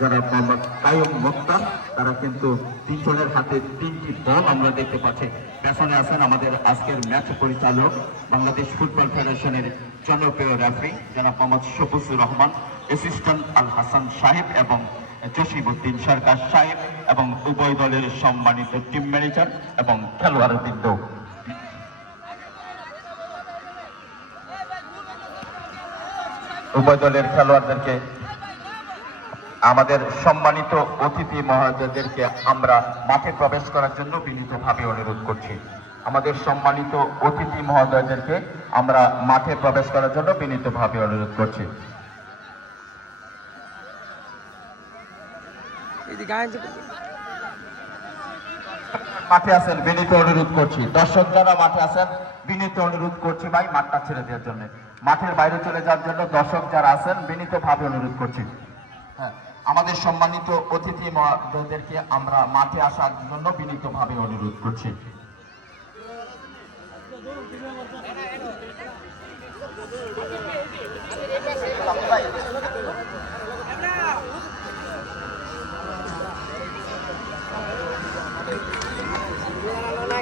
যারা মোহাম্মদ কায়ুম মুক্তার, তারা কিন্তু তিনজনের হাতে 3টি বল আমরা দেখতে পাচ্ছি। পেছনে আছেন আমাদের আজকের ম্যাচ পরিচালক, বাংলাদেশ ফুটবল ফেডারেশনের জনপ্রিয় রেফারি জনাব মোহাম্মদ শফিকুর রহমান, অ্যাসিস্ট্যান্ট আল হাসান সাহেব এবং জসিমউদ্দিন সরকার সাহেব, এবং উভয় দলের সম্মানিত টিম ম্যানেজার এবং খেলোয়াড়বৃন্দ। উভয় দলের খেলোয়াড়দেরকে, আমাদের সম্মানিত অতিথি মহোদয়দেরকে আমরা মাঠে প্রবেশ করার জন্য বিনীতভাবে অনুরোধ করছি। আমাদের সম্মানিত অতিথি মহোদয়দেরকে আমরা মাঠে প্রবেশ করার জন্য বিনীতভাবে অনুরোধ করছি। মাঠে আছেন বিনীত অনুরোধ করছি, দর্শক যারা মাঠে আছেন বিনীত অনুরোধ করছি ভাই মাঠটা ছেড়ে দেওয়ার জন্য, মাঠের বাইরে চলে যাওয়ার জন্য দর্শক যারা আছেন বিনীতভাবে অনুরোধ করছি। হ্যাঁ, আমাদের সম্মানিত অতিথি মহোদয়দেরকে আমরা মাঠে আসার জন্য বিনীতভাবে অনুরোধ করছি।